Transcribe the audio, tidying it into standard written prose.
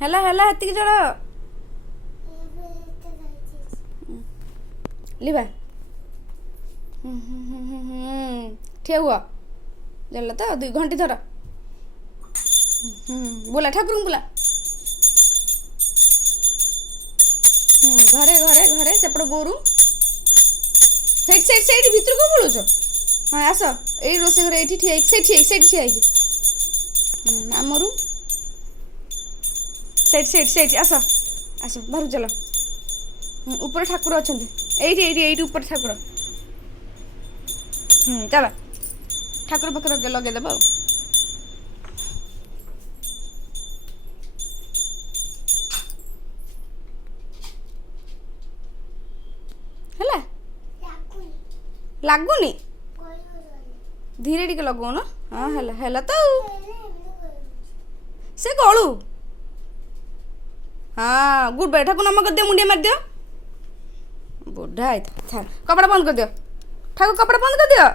ହେଲା ହେଲା ହେତିକି ଜଳ लिबा ठिया हुआ जल्ला तो 2 घंटे थर बोला ठाकुर बोला घरे घरे घरे सेपट बोरू सेठ सेठ सेठ भितर को बोलुछ हाँ आस एई रोसे घर एठी ठिया सेठ ठिया आमरू सेठ सेठ सेठ आस आस बाहर चलो ऊपर ठाकुर अच्छा एटी ऊपर ठाकुर चल ठाकुर पाखे लगेदेव है लगुनि धीरे टिके लगौन हाँ है तो से गलू हाँ गुड बाय ठाकुर नम कर दियो मुंडिया मार दियो बुढ़ा कपड़ा बंद कर दियो ठाकुर कपड़ा बंद कर दियो